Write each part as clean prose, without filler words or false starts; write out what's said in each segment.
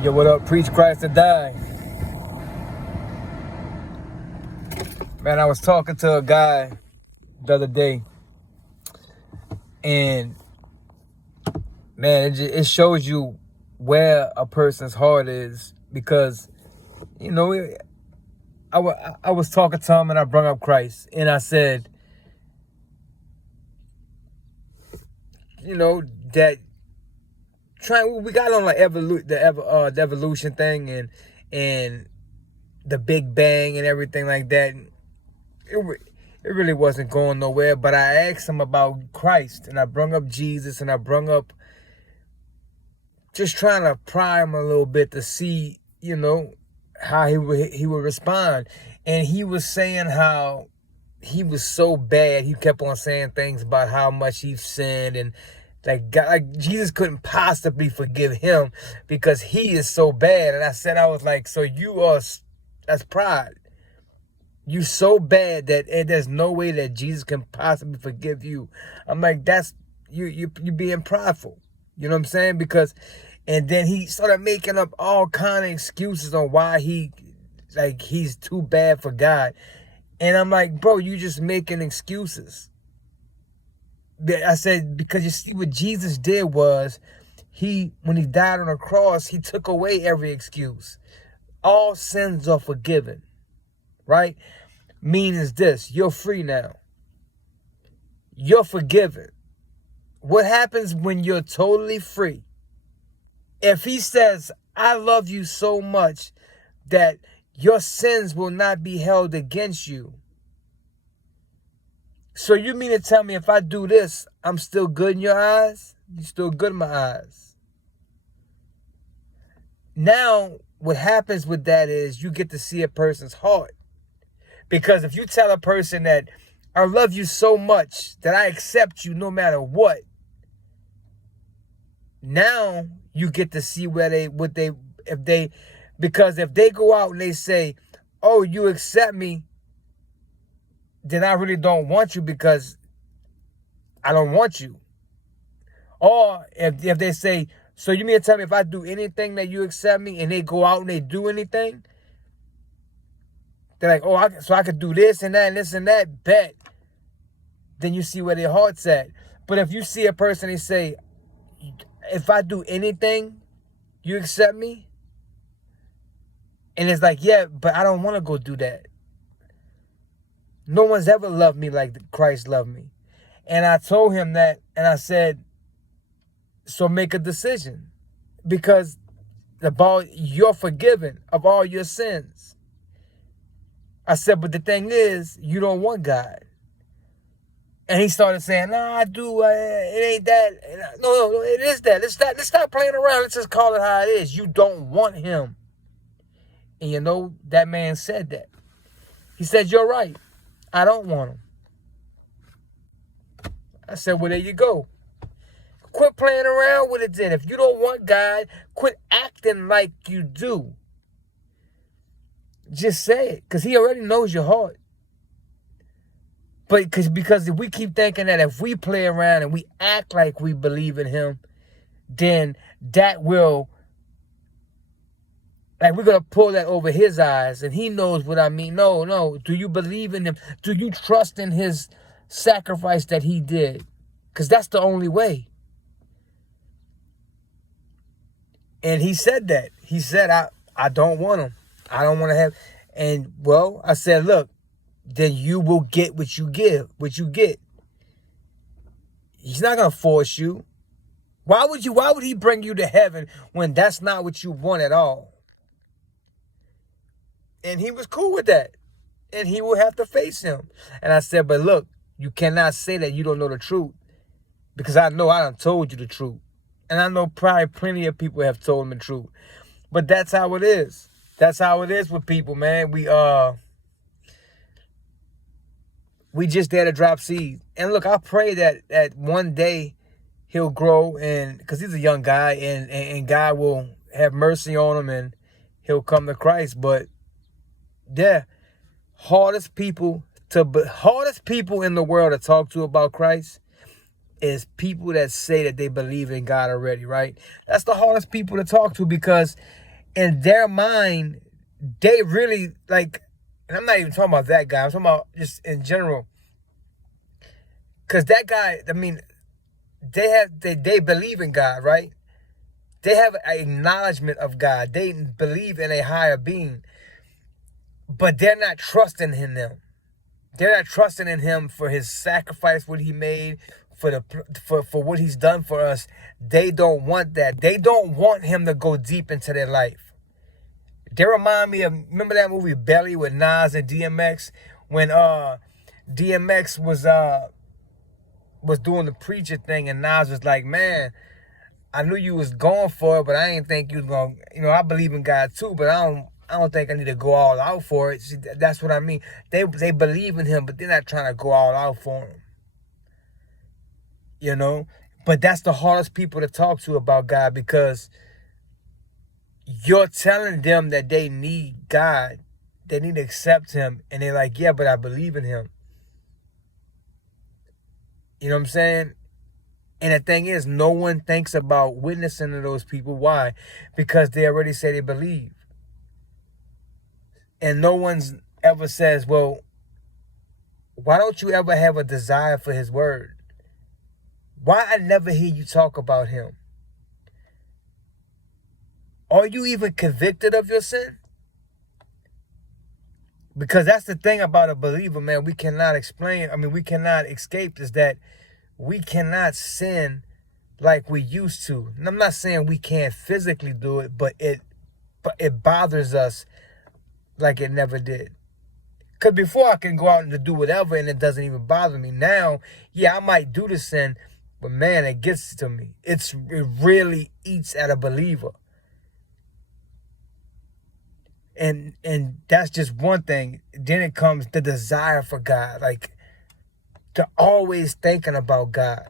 Yo, what up? Preach Christ or die. Man, I was talking to a guy the other day, and man, it shows you where a person's heart is, because, you know, I was talking to him and I brought up Christ, and I said, you know, that we got on like the evolution thing and the Big Bang and everything like that. It really wasn't going nowhere, but I asked him about Christ, and I brung up Jesus, and I brung up just trying to pry him a little bit to see, you know, how he would respond. And he was saying how he was so bad. He kept on saying things about how much he sinned, and like God, like Jesus couldn't possibly forgive him because he is so bad. And I was like, so that's pride. You so bad that there's no way that Jesus can possibly forgive you. I'm like, that's you being prideful. You know what I'm saying? Because, and then he started making up all kind of excuses on why he's too bad for God. And I'm like, bro, you just making excuses. I said, because you see what Jesus did was, when he died on the cross, he took away every excuse. All sins are forgiven, right? Means this, you're free now. You're forgiven. What happens when you're totally free? If he says, I love you so much that your sins will not be held against you. So you mean to tell me if I do this, I'm still good in your eyes? You're still good in my eyes. Now, what happens with that is you get to see a person's heart. Because if you tell a person that I love you so much that I accept you no matter what, now you get to see because if they go out and they say, oh, you accept me, then I really don't want you because I don't want you. Or if they say, so you mean to tell me if I do anything that you accept me, and they go out and they do anything, they're like, oh, so I could do this and that and this and that, bet. Then you see where their heart's at. But if you see a person, they say, if I do anything, you accept me? And it's like, yeah, but I don't want to go do that. No one's ever loved me like Christ loved me. And I told him that, and I said, so make a decision. Because you're forgiven of all your sins. I said, but the thing is, you don't want God. And he started saying, no, I do. It ain't that. No, it is that. Let's stop playing around. Let's just call it how it is. You don't want him. And you know, that man said that. He said, you're right. I don't want him. I said, well, there you go. Quit playing around with it then. If you don't want God, quit acting like you do. Just say it, because he already knows your heart. But because if we keep thinking that if we play around and we act like we believe in him, then that will, like, we're going to pull that over his eyes, and he knows what I mean. No. Do you believe in him? Do you trust in his sacrifice that he did? Because that's the only way. And he said that. He said, I don't want him. I don't want to have. And, well, I said, look, then you will get what you get. He's not going to force you. Why would he bring you to heaven when that's not what you want at all? And he was cool with that. And he will have to face him. And I said, but look, you cannot say that you don't know the truth. Because I know I done told you the truth. And I know probably plenty of people have told him the truth. But that's how it is. That's how it is with people, man. We just there to drop seeds. And look, I pray that one day he'll grow, and because he's a young guy, and God will have mercy on him and he'll come to Christ. But yeah, hardest people in the world to talk to about Christ is people that say that they believe in God already, right? That's the hardest people to talk to, because in their mind, they really like, and I'm not even talking about that guy. I'm talking about just in general. Because that guy, I mean, they believe in God, right? They have an acknowledgement of God. They believe in a higher being, but they're not trusting in Him. They're not trusting in Him for His sacrifice, what He made, for what He's done for us. They don't want that. They don't want Him to go deep into their life. They remind me of, remember that movie Belly with Nas and DMX, when DMX was doing the preacher thing, and Nas was like, man, I knew you was going for it, but I didn't think you was gonna, I believe in God too, but I don't think I need to go all out for it. See, that's what I mean. They believe in Him, but they're not trying to go all out for Him. But that's the hardest people to talk to about God, because you're telling them that they need God, they need to accept Him, and they're like, yeah, but I believe in Him. You know what I'm saying? And the thing is, no one thinks about witnessing to those people. Why? Because they already say they believe. And no one's ever says, well, why don't you ever have a desire for His word? Why I never hear you talk about Him? Are you even convicted of your sin? Because that's the thing about a believer, man. We cannot explain. I mean, we cannot escape is that we cannot sin like we used to. And I'm not saying we can't physically do it, but it bothers us like it never did. Because before I can go out and do whatever and it doesn't even bother me. Now, yeah, I might do the sin, but man, it gets to me. It really eats at a believer. And that's just one thing. Then it comes the desire for God. Like, to always thinking about God.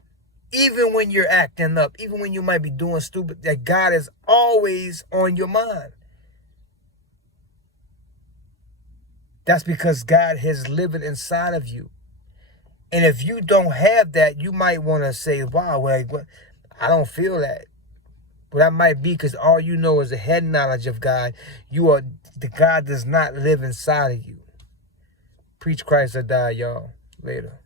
Even when you're acting up, even when you might be doing stupid, that God is always on your mind. That's because God is living inside of you. And if you don't have that, you might want to say, wow, like, I don't feel that. But that might be because all you know is the head knowledge of God. The God does not live inside of you. Preach Christ or die, y'all. Later.